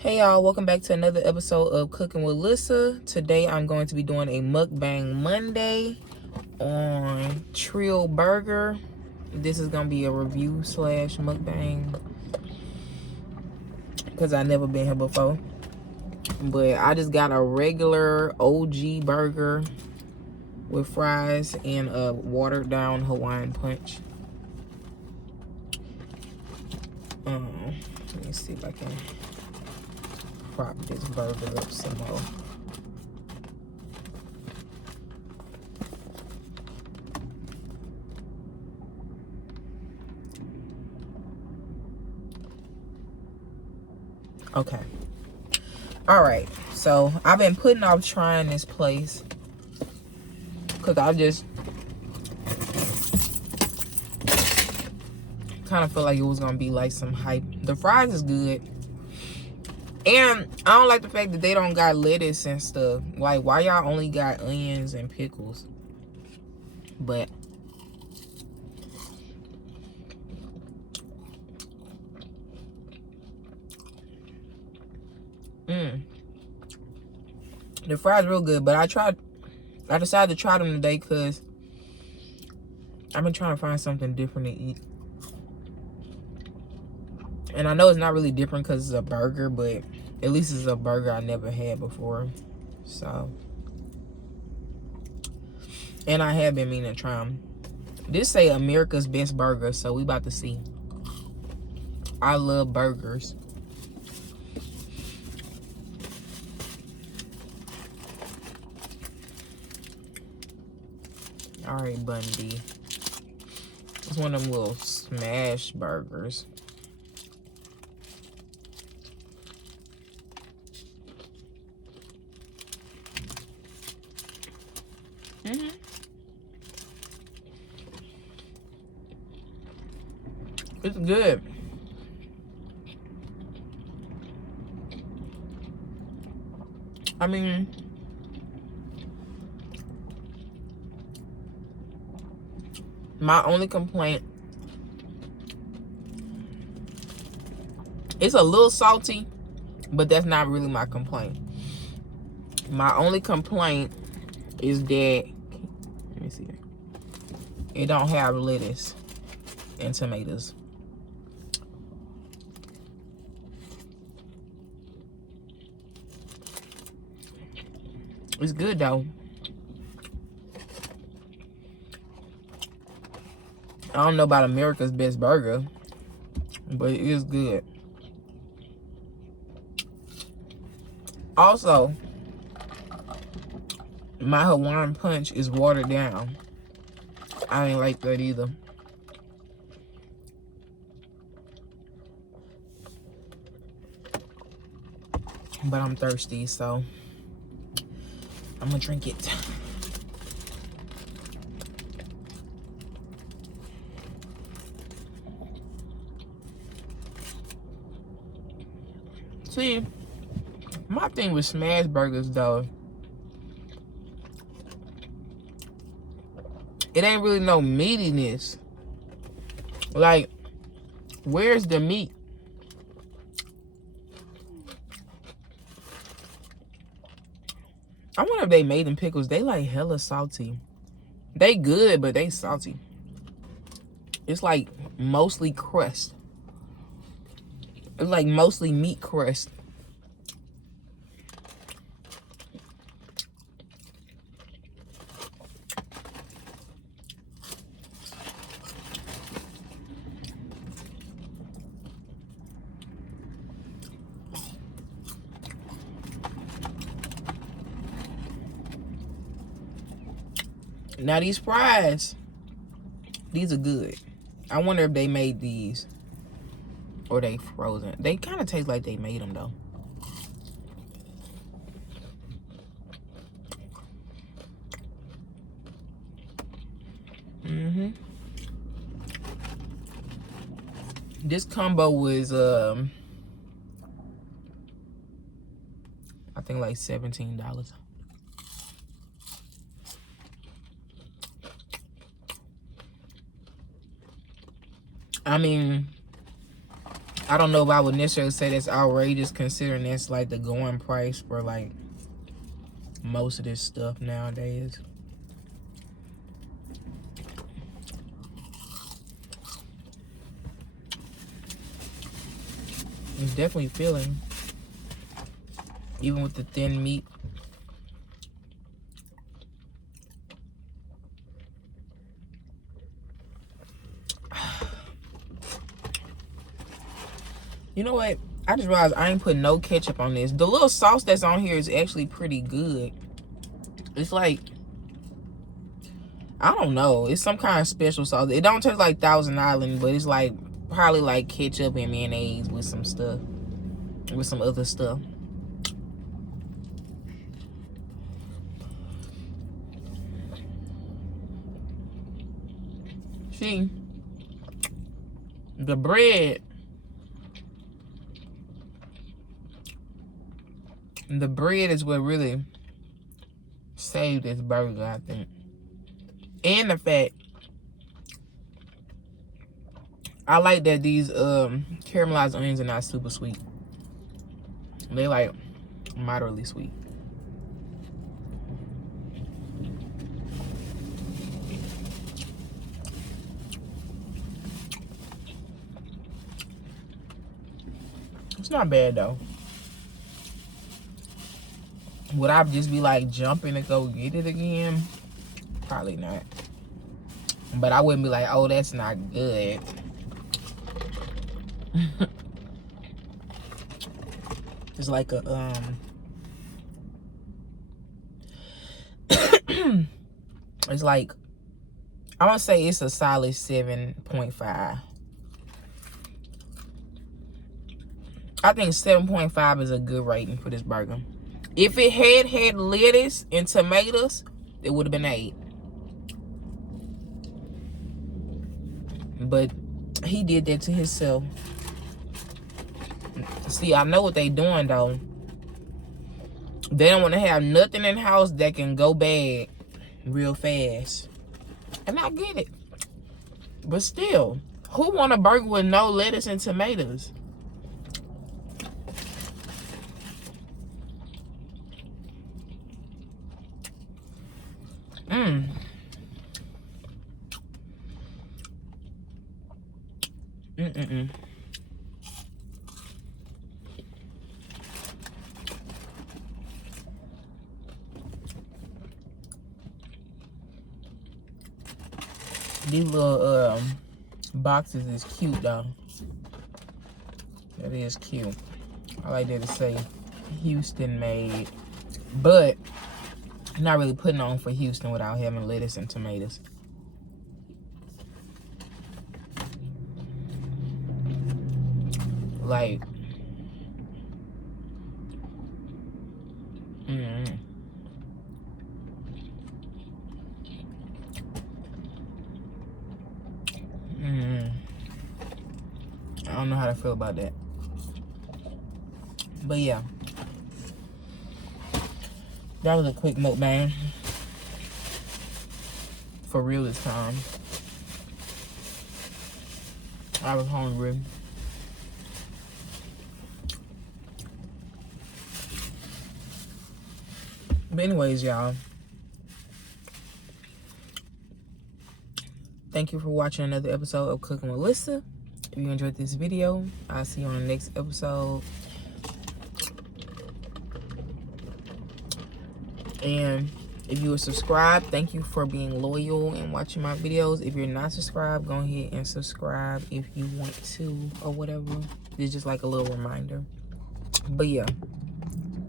Hey y'all, welcome back to another episode of Cooking with Lissa. Today I'm going to be doing a mukbang Monday on Trill Burger. This is going to be a review slash mukbang because I've never been here before. But I just got a regular OG burger with fries and a watered down Hawaiian punch. Let me see if I can prop this burger up some more. Okay. All right. So I've been putting off trying this place because I just kind of feel like it was gonna be like some hype. The fries is good, and I don't like the fact that they don't got lettuce and stuff. Like, why y'all only got onions and pickles? But the fries real good. But I decided to try them today because I've been trying to find something different to eat. And I know it's not really different because it's a burger, but at least it's a burger I never had before. So, and I have been meaning to try them. This say America's Best Burger, so we about to see. I love burgers. All right, Bundy. It's one of them little smash burgers. It's good. I mean, my only complaint, it's a little salty, but that's not really my complaint. My only complaint is that, let me see, it don't have lettuce and tomatoes. It's good though. I don't know about America's Best Burger, but it is good. Also, my Hawaiian punch is watered down. I ain't like that either. But I'm thirsty, so I'm gonna drink it. See, my thing with smash burgers though, it ain't really no meatiness. Like, where's the meat? I wonder if they made them pickles. They like hella salty. They good, but they salty. It's like mostly crust. It's like mostly meat crust. Now these fries, these are good. I wonder if they made these or they frozen. They kind of taste like they made them though. This combo was I think like $17. I mean, I don't know if I would necessarily say that's outrageous, considering that's like the going price for like most of this stuff nowadays. It's definitely filling, even with the thin meat. You know what? I just realized I ain't putting no ketchup on this. The little sauce that's on here is actually pretty good. It's like, I don't know. It's some kind of special sauce. It don't taste like Thousand Island, but it's like probably like ketchup and mayonnaise with some stuff, with some other stuff. See, the bread. The bread is what really saved this burger, I think. And the fact, I like that these caramelized onions are not super sweet. They like moderately sweet. It's not bad though. Would I just be like jumping to go get it again? Probably not. But I wouldn't be like, oh, that's not good. It's like a it's like, I want to say it's a solid 7.5. I think 7.5 is a good rating for this burger. If it had lettuce and tomatoes, it would have been 8. But he did that to himself. See, I know what they doing though. They don't want to have nothing in the house that can go bad real fast. And I get it. But still, who want a burger with no lettuce and tomatoes? These little boxes is cute though. That is cute. I like that to say Houston made, but not really putting on for Houston without having lettuce and tomatoes. Like, I don't know how to feel about that. But yeah, that was a quick mukbang. For real this time. I was hungry. But anyways, y'all, thank you for watching another episode of Cooking with Lissa. If you enjoyed this video, I'll see you on the next episode. And if you are subscribed, thank you for being loyal and watching my videos. If you're not subscribed, go ahead and subscribe if you want to or whatever. It's just like a little reminder. But yeah.